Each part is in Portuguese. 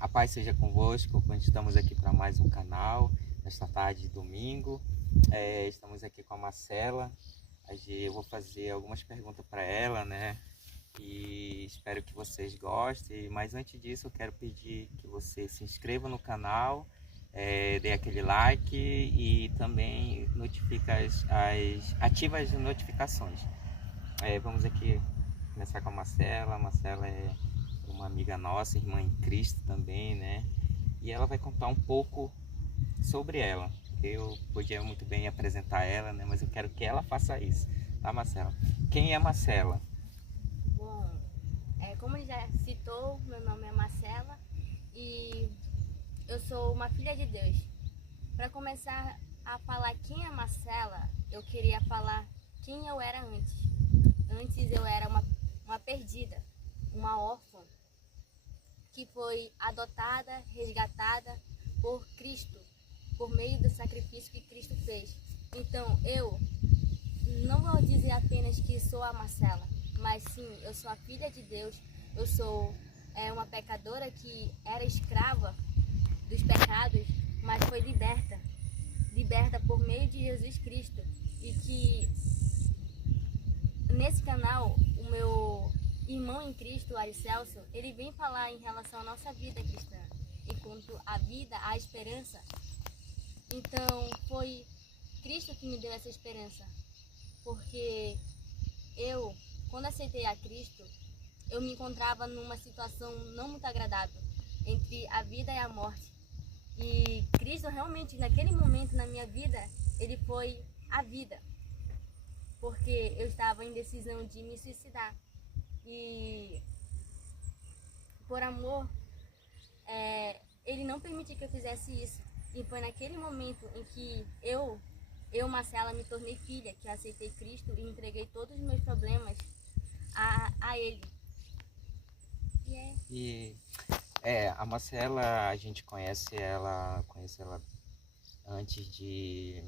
A paz seja convosco, estamos aqui para mais um canal, nesta tarde de domingo. Estamos aqui com a Marcela. Eu vou fazer algumas perguntas para ela, né? E espero que vocês gostem. Mas antes disso, eu quero pedir que você se inscreva no canal, dê aquele like e também ativa as notificações. Vamos aqui começar com a Marcela. A Marcela é uma amiga nossa, irmã em Cristo também, né? E ela vai contar um pouco sobre ela. Eu podia muito bem apresentar ela, né? Mas eu quero que ela faça isso, tá, Marcela? Quem é a Marcela? Bom, como ele já citou, meu nome é Marcela e eu sou uma filha de Deus. Para começar a falar quem é Marcela, eu queria falar quem eu era antes. Antes eu era uma perdida, uma órfã, que foi adotada, resgatada por Cristo, por meio do sacrifício que Cristo fez. Então eu não vou dizer apenas que sou a Marcela, mas sim, eu sou a filha de Deus, eu sou uma pecadora que era escrava dos pecados, mas foi liberta por meio de Jesus Cristo. E que nesse canal, o meu irmão em Cristo, Aricelso, ele vem falar em relação à nossa vida cristã, enquanto a vida, a esperança. Então foi Cristo que me deu essa esperança, porque eu, quando aceitei a Cristo, eu me encontrava numa situação não muito agradável, entre a vida e a morte. E Cristo realmente, naquele momento na minha vida, ele foi a vida, porque eu estava em decisão de me suicidar. E por amor, ele não permitiu que eu fizesse isso. E foi naquele momento em que Marcela, me tornei filha, que aceitei Cristo e entreguei todos os meus problemas a Ele. A Marcela, a gente conhece ela antes de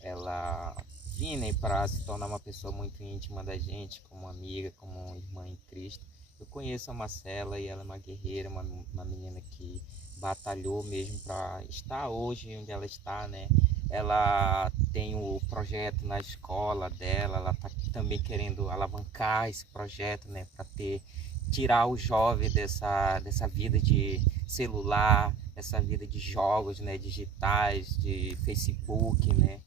ela vir, né, para se tornar uma pessoa muito íntima da gente, como amiga, como irmã em Cristo. Eu conheço a Marcela e ela é uma guerreira, uma menina que batalhou mesmo para estar hoje onde ela está, né? Ela tem o projeto na escola dela, ela está também querendo alavancar esse projeto, né, para tirar o jovem dessa vida de celular, essa vida de jogos, né, digitais, de Facebook, né?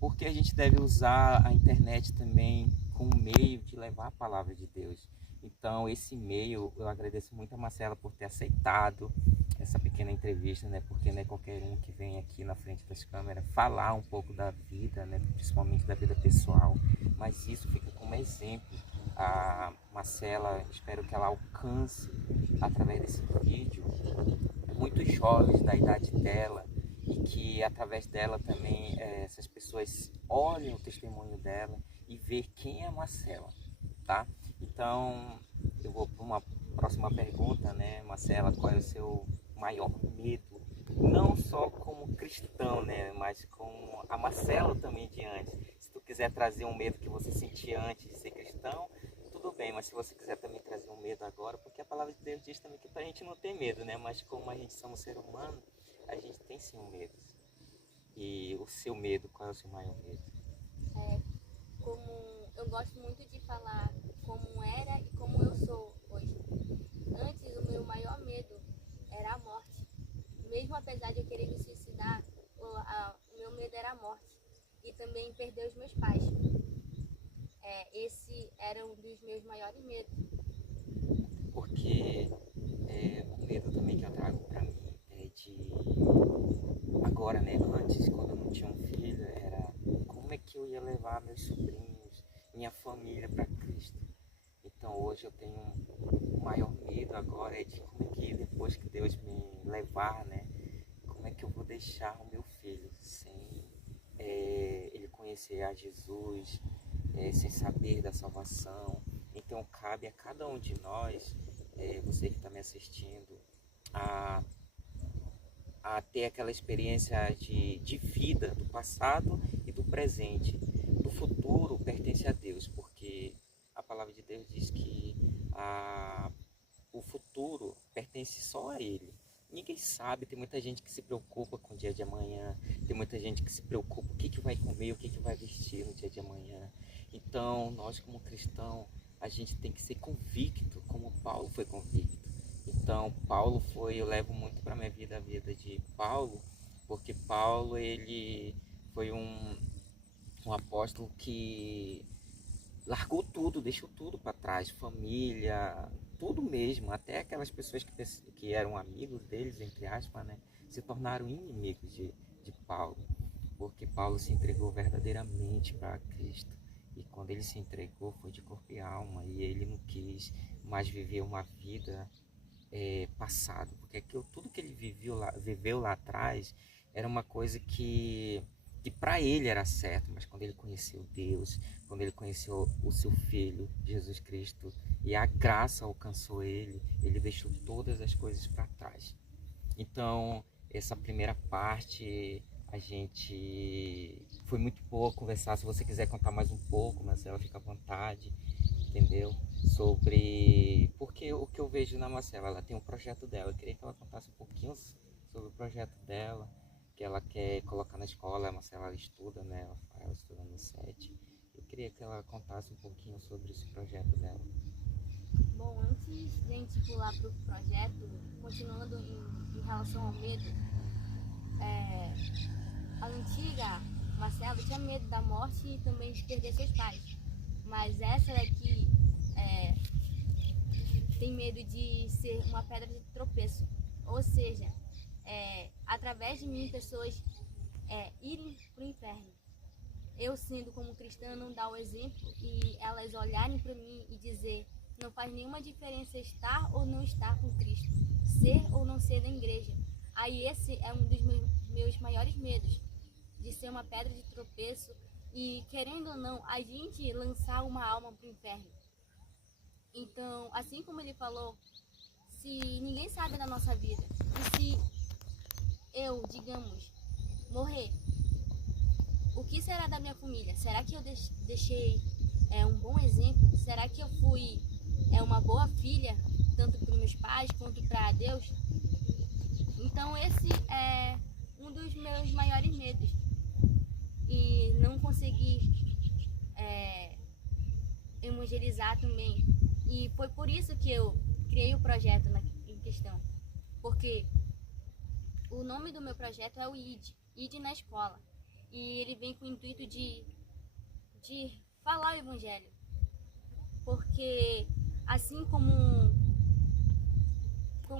Porque a gente deve usar a internet também como meio de levar a palavra de Deus. Então, esse meio, eu agradeço muito a Marcela por ter aceitado essa pequena entrevista, né? Porque não é qualquer um que vem aqui na frente das câmeras falar um pouco da vida, né? Principalmente da vida pessoal. Mas isso fica como exemplo. A Marcela, espero que ela alcance, através desse vídeo, muitos jovens da idade dela, e que através dela também essas pessoas olhem o testemunho dela e ver quem é a Marcela, tá? Então, eu vou para uma próxima pergunta, né, Marcela? Qual é o seu maior medo? Não só como cristão, né, mas como a Marcela também de antes. Se tu quiser trazer um medo que você sentia antes de ser cristão, tudo bem, mas se você quiser também trazer um medo agora, porque a palavra de Deus diz também que pra gente não ter medo, né? Mas como a gente somos ser humano, a gente tem sim um medo. E o seu medo, qual é o seu maior medo? Como eu gosto muito de falar como era e como eu sou hoje. Antes, o meu maior medo era a morte. Mesmo apesar de eu querer me suicidar, o meu medo era a morte. E também perder os meus pais. Esse era um dos meus maiores medos. Porque o medo também que eu trago pra mim é de agora, né? Antes, quando eu não tinha um filho, era como é que eu ia levar meus sobrinhos, minha família para Cristo. Então hoje eu tenho o maior medo agora é de como é que depois que Deus me levar, né? Como é que eu vou deixar o meu filho sem ele conhecer a Jesus, sem saber da salvação. Então cabe a cada um de nós, você que está me assistindo, a ter aquela experiência de vida do passado e do presente. Do futuro pertence a Deus, porque a palavra de Deus diz que o futuro pertence só a ele. Ninguém sabe, tem muita gente que se preocupa com o dia de amanhã, tem muita gente que se preocupa o que, que vai comer, o que, que vai vestir no dia de amanhã. Então, nós como cristãos, a gente tem que ser convicto, como Paulo foi convicto. Então, Paulo foi, eu levo muito para minha vida a vida de Paulo, porque Paulo, ele foi um apóstolo que largou tudo, deixou tudo para trás, família, tudo mesmo, até aquelas pessoas que eram amigos deles, entre aspas, né, se tornaram inimigos de Paulo, porque Paulo se entregou verdadeiramente para Cristo. E quando ele se entregou, foi de corpo e alma, e ele não quis mais viver uma vida passada, porque tudo que ele viveu lá atrás era uma coisa que para ele era certo, mas quando ele conheceu Deus, quando ele conheceu o seu Filho, Jesus Cristo, e a graça alcançou ele, ele deixou todas as coisas para trás. Então, essa primeira parte, a gente foi muito boa conversar. Se você quiser contar mais um pouco, Marcela, fica à vontade, entendeu? Sobre... Porque o que eu vejo na Marcela, ela tem um projeto dela. Eu queria que ela contasse um pouquinho sobre o projeto dela, que ela quer colocar na escola. A Marcela, ela estuda, né? Ela estuda no SET. Eu queria que ela contasse um pouquinho sobre esse projeto dela. Bom, antes de a gente pular para o projeto, continuando em relação ao medo, a antiga Marcela tinha medo da morte e também de perder seus pais. Mas essa daqui tem medo de ser uma pedra de tropeço. Ou seja, através de mim, pessoas irem para o inferno. Eu, sendo como cristã, não dar o exemplo e elas olharem para mim e dizer: não faz nenhuma diferença estar ou não estar com Cristo, ser ou não ser da igreja. Aí esse é um dos meus maiores medos, de ser uma pedra de tropeço e, querendo ou não, a gente lançar uma alma para o inferno. Então, assim como ele falou, se ninguém sabe da nossa vida, e se eu, digamos, morrer, o que será da minha família? Será que eu deixei um bom exemplo? Será que eu fui uma boa filha, tanto para meus pais quanto para Deus? Então esse é um dos meus maiores medos. E não conseguir evangelizar também. E foi por isso que eu criei o projeto em questão. Porque o nome do meu projeto é o ID na escola. E ele vem com o intuito de falar o evangelho. Porque assim como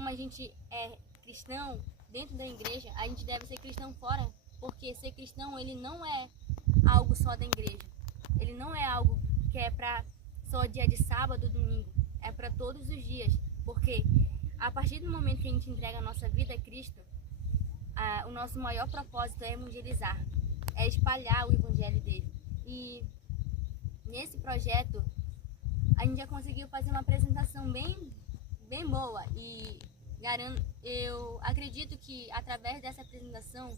a gente é cristão dentro da igreja, a gente deve ser cristão fora. Porque ser cristão, ele não é algo só da igreja. Ele não é algo que é para só dia de sábado, domingo. É para todos os dias. Porque a partir do momento que a gente entrega a nossa vida a Cristo, o nosso maior propósito é evangelizar. É espalhar o evangelho dele. E nesse projeto, a gente já conseguiu fazer uma apresentação bem boa. E eu acredito que através dessa apresentação,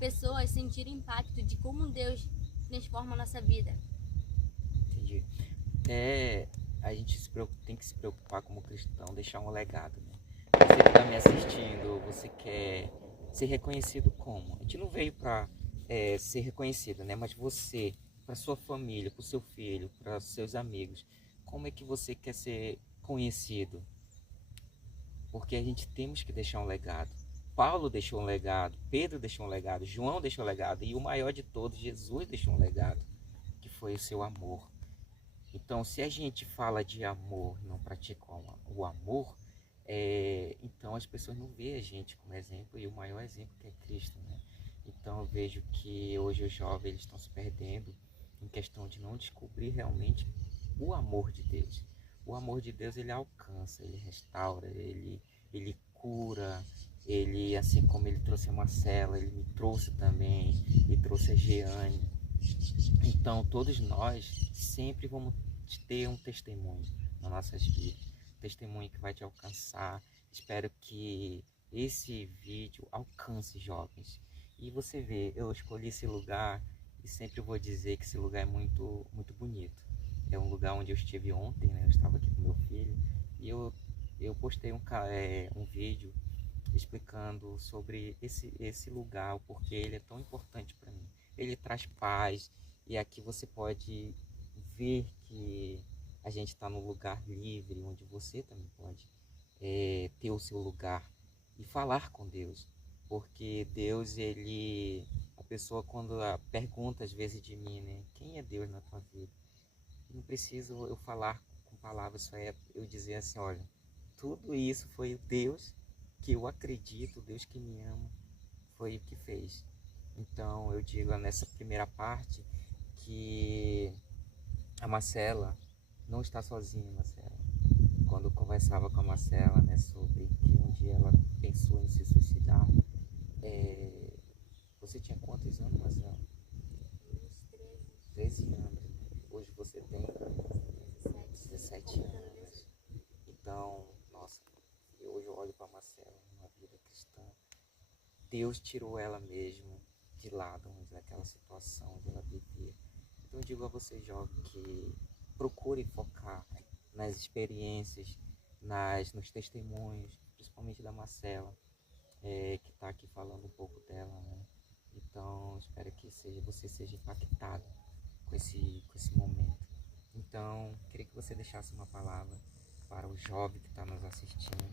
pessoas sentiram impacto de como Deus transforma a nossa vida. Entendi. A gente tem que se preocupar como cristão, deixar um legado, né? Você que está me assistindo, você quer ser reconhecido como? A gente não veio para ser reconhecido, né? Mas você, para sua família, para o seu filho, para seus amigos, como é que você quer ser conhecido? Porque a gente temos que deixar um legado. Paulo deixou um legado, Pedro deixou um legado, João deixou um legado, e o maior de todos, Jesus, deixou um legado, que foi o seu amor. Então, se a gente fala de amor, não pratica o amor, então as pessoas não veem a gente como exemplo, e o maior exemplo que é Cristo, né? Então eu vejo que hoje os jovens eles estão se perdendo em questão de não descobrir realmente o amor de Deus. O amor de Deus, ele alcança, ele restaura, ele cura, ele, assim como ele trouxe a Marcela, ele me trouxe também, e trouxe a Jeane. Então todos nós sempre vamos ter um testemunho nas nossas vidas, um testemunho que vai te alcançar. Espero que esse vídeo alcance jovens. E você vê, eu escolhi esse lugar e sempre vou dizer que esse lugar é muito bonito. É um lugar onde eu estive ontem, né? Eu estava aqui com meu filho e eu eu postei um vídeo explicando sobre esse lugar, o porquê ele é tão importante para mim. Ele traz paz, e aqui você pode ver que a gente está num lugar livre, onde você também pode ter o seu lugar e falar com Deus. Porque Deus, a pessoa quando pergunta às vezes de mim, né, quem é Deus na tua vida? Não preciso eu falar com palavras, só é eu dizer assim, olha, tudo isso foi o Deus que eu acredito, o Deus que me ama, foi o que fez. Então eu digo nessa primeira parte que a Marcela não está sozinha, Marcela. Quando eu conversava com a Marcela, né, sobre que um dia ela pensou em se suicidar, você tinha quantos anos, Marcela? Uns 13 anos. Hoje você tem 17 anos. Então, nossa, hoje eu olho para a Marcela, uma vida cristã. Deus tirou ela mesmo de lado, daquela situação onde ela vivia. Então eu digo a você, jovem, que procure focar nas experiências, nos testemunhos, principalmente da Marcela, que está aqui falando um pouco dela, né? Então espero que você seja impactado com esse momento. Então queria que você deixasse uma palavra para o jovem que está nos assistindo,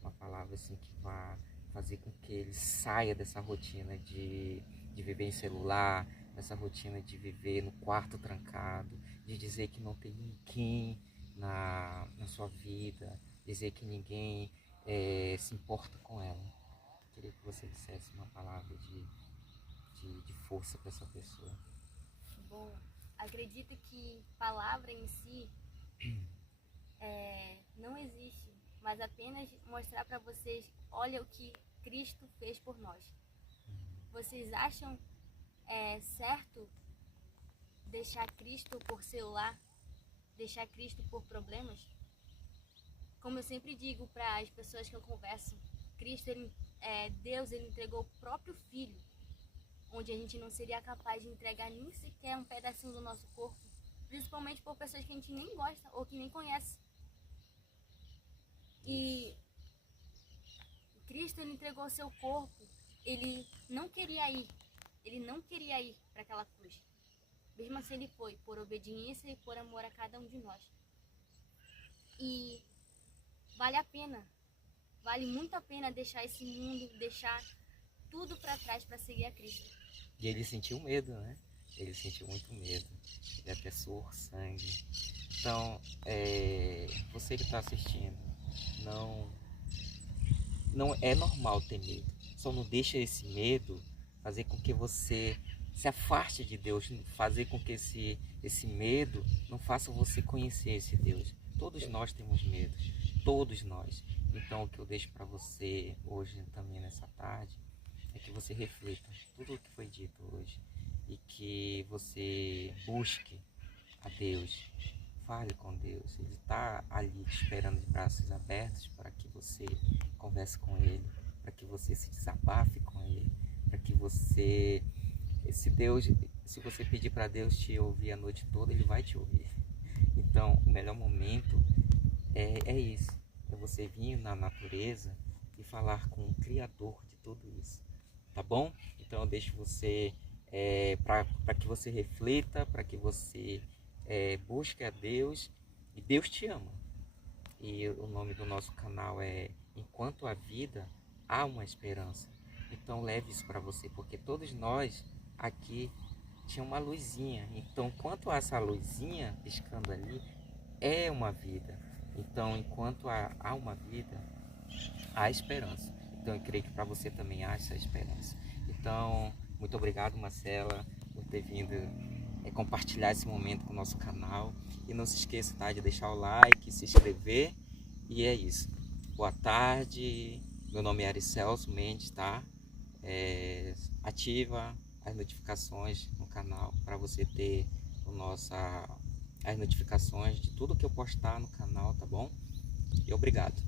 uma palavra assim que vá fazer com que ele saia dessa rotina de viver em celular, dessa rotina de viver no quarto trancado, de dizer que não tem ninguém na sua vida, dizer que ninguém se importa com ela. Queria que você dissesse uma palavra de força para essa pessoa. Bom, acredito que palavra em si não existe, mas apenas mostrar para vocês, olha o que Cristo fez por nós. Vocês acham certo deixar Cristo por celular, deixar Cristo por problemas? Como eu sempre digo para as pessoas que eu converso, Deus ele entregou o próprio Filho, onde a gente não seria capaz de entregar nem sequer um pedacinho do nosso corpo, principalmente por pessoas que a gente nem gosta ou que nem conhece. E Cristo ele entregou o seu corpo, ele não queria ir para aquela cruz. Mesmo assim ele foi, por obediência e por amor a cada um de nós. E vale a pena, vale muito a pena deixar esse mundo, deixar tudo para trás para seguir a Cristo. E ele sentiu medo, né? Ele sentiu muito medo. Ele até suou sangue. Então, você que está assistindo, não é normal ter medo. Só não deixa esse medo fazer com que você se afaste de Deus, fazer com que esse medo não faça você conhecer esse Deus. Todos nós temos medo, todos nós. Então o que eu deixo para você hoje também nessa tarde é que você reflita tudo o que foi dito hoje e que você busque a Deus, fale com Deus. Ele está ali te esperando de braços abertos para que você converse com Ele, para que você se desabafe com Ele, para que você, se você pedir para Deus te ouvir a noite toda, Ele vai te ouvir. Então o melhor momento é esse, é você vir na natureza e falar com o Criador de tudo isso. Tá bom? Então eu deixo você para que você reflita, para que você busque a Deus, e Deus te ama. E o nome do nosso canal é Enquanto a Vida Há uma Esperança. Então leve isso para você, porque todos nós aqui tinha uma luzinha. Então enquanto há essa luzinha piscando ali, é uma vida. Então enquanto há uma vida, há esperança. Então eu creio que para você também há essa esperança. Então, muito obrigado, Marcela, por ter vindo compartilhar esse momento com o nosso canal. E não se esqueça, tá, de deixar o like, se inscrever. E é isso. Boa tarde. Meu nome é Aricelso Mendes, tá? Ativa as notificações no canal para você ter as notificações de tudo que eu postar no canal, tá bom? E obrigado.